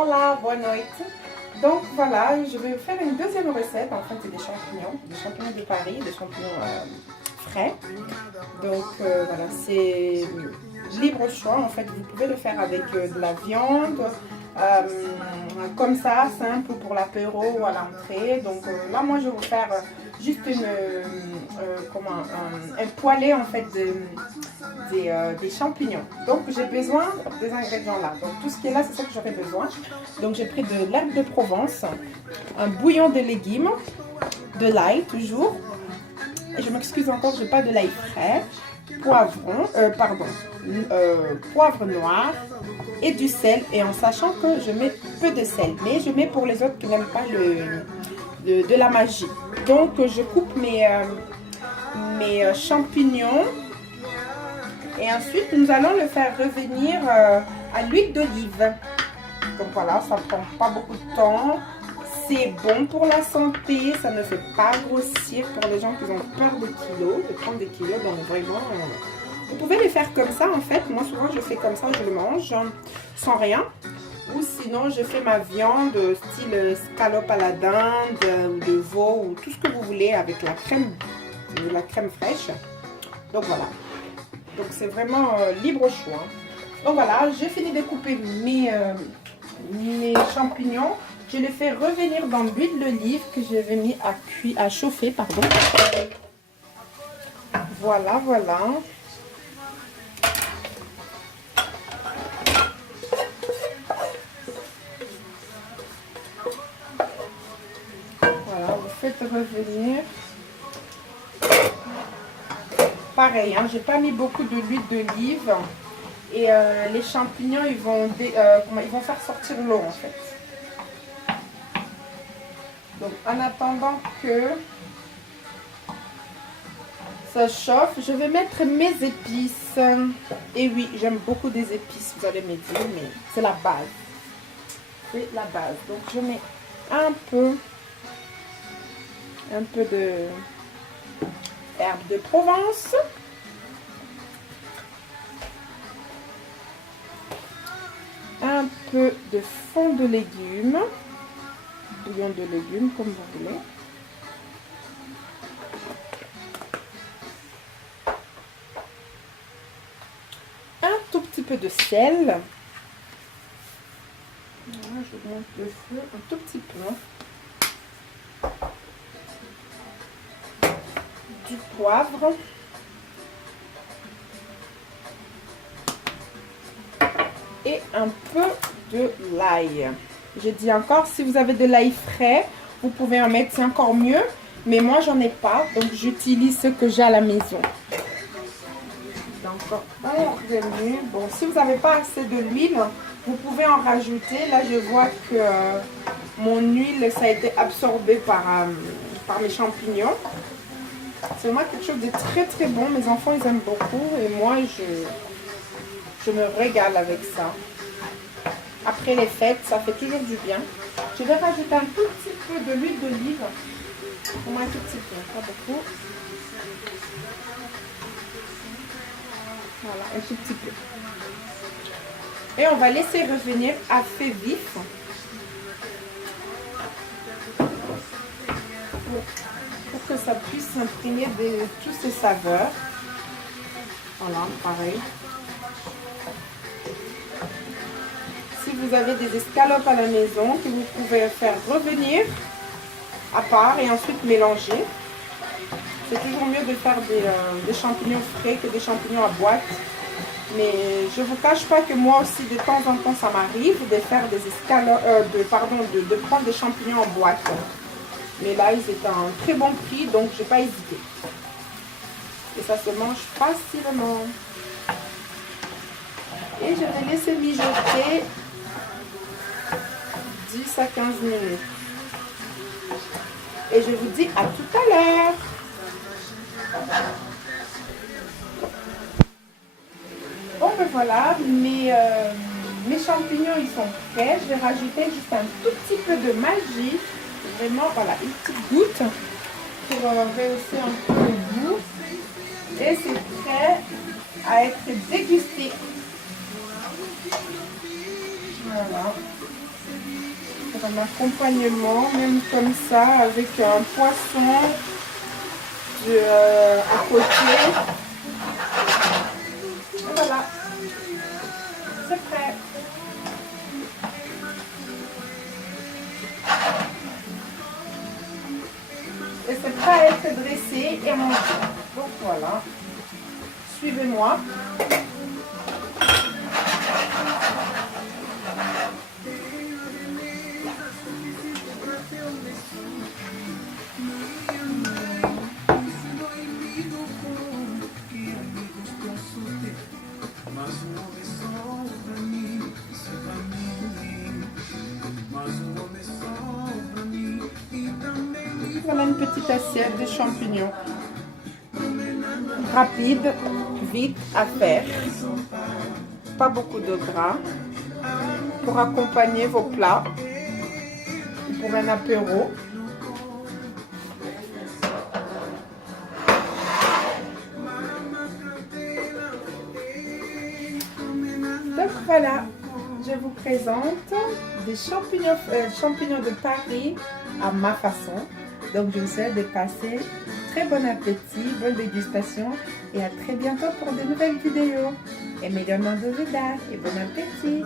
Hola, boa noite. Donc voilà, je vais faire une deuxième recette. En fait, c'est des champignons de Paris, des champignons frais. Donc voilà, c'est libre choix. En fait, vous pouvez le faire avec de la viande, comme ça, simple pour l'apéro ou à l'entrée. Donc là, moi, je vais vous faire juste un poêlé en fait des champignons. Donc j'ai besoin des ingrédients là. Donc tout ce qui est là, c'est ça que j'aurai besoin. Donc j'ai pris de l'herbe de Provence, un bouillon de légumes, de l'ail toujours. Et je m'excuse encore, je n'ai pas de l'ail frais, poivre noir et du sel. Et en sachant que je mets peu de sel, mais je mets pour les autres qui n'aiment pas de la magie. Donc je coupe mes champignons. Et ensuite, nous allons le faire revenir à l'huile d'olive. Donc voilà, ça ne prend pas beaucoup de temps. C'est bon pour la santé, ça ne fait pas grossir pour les gens qui ont peur des kilos, de prendre des kilos. Donc vraiment, vous pouvez les faire comme ça en fait. Moi souvent je fais comme ça, je le mange sans rien. Ou sinon je fais ma viande style scalope à la dinde ou de veau ou tout ce que vous voulez avec la crème fraîche. Donc voilà. Donc c'est vraiment libre choix. Donc voilà, j'ai fini de couper mes champignons. Je les fais revenir dans l'huile d'olive que j'avais mis à chauffer, pardon. Voilà, voilà. Voilà, vous faites revenir. Pareil, hein, j'ai pas mis beaucoup de l'huile d'olive. Et les champignons, ils vont faire sortir l'eau en fait. Donc en attendant que ça chauffe, je vais mettre mes épices. Et oui, j'aime beaucoup des épices, vous allez me dire, mais c'est la base. C'est la base. Donc je mets un peu de herbe de Provence. Un peu de fond de légumes, bouillon de légumes comme vous voulez. Un tout petit peu de sel. Voilà, je monte le feu un tout petit peu. Du poivre. Et un peu de l'ail. Je dis encore, si vous avez de l'ail frais, vous pouvez en mettre, c'est encore mieux. Mais moi, j'en ai pas, donc j'utilise ce que j'ai à la maison. Donc, bon, si vous n'avez pas assez de l'huile, vous pouvez en rajouter. Là, je vois que mon huile, ça a été absorbé par mes champignons. C'est vraiment quelque chose de très très bon. Mes enfants, ils aiment beaucoup. Et moi, je me régale avec ça. Après les fêtes, ça fait toujours du bien. Je vais rajouter un tout petit peu de l'huile d'olive. Au moins un tout petit peu, pas beaucoup. Voilà, un tout petit peu. Et on va laisser revenir à feu vif. Pour que ça puisse s'imprégner de toutes ces saveurs. Voilà, pareil. Si vous avez des escalopes à la maison que vous pouvez faire revenir à part et ensuite mélanger. C'est toujours mieux de faire des champignons frais que des champignons à boîte. Mais je ne vous cache pas que moi aussi de temps en temps ça m'arrive de faire des escalopes, de prendre des champignons en boîte. Mais là ils étaient à un très bon prix donc je n'ai pas hésité. Et ça se mange facilement. Et je vais laisser mijoter 10 à 15 minutes. Et je vous dis à tout à l'heure. Bon ben voilà, mes champignons ils sont prêts. Je vais rajouter juste un tout petit peu de magie. Vraiment, voilà, une petite goutte pour rehausser un peu le goût. Et c'est prêt à être dégusté. Voilà. pour un accompagnement, même comme ça, avec un poisson à côté. Et voilà, c'est prêt. Et c'est prêt à être dressé et mangé. Donc voilà, suivez-moi. Voilà une petite assiette de champignons. Rapide, vite à faire. Pas beaucoup de gras. Pour accompagner vos plats. Pour un apéro. Donc voilà, je vous présente des champignons de Paris à ma façon. Donc je vous souhaite de passer très bon appétit, bonne dégustation et à très bientôt pour de nouvelles vidéos. Et meilleur nom de vida et bon appétit.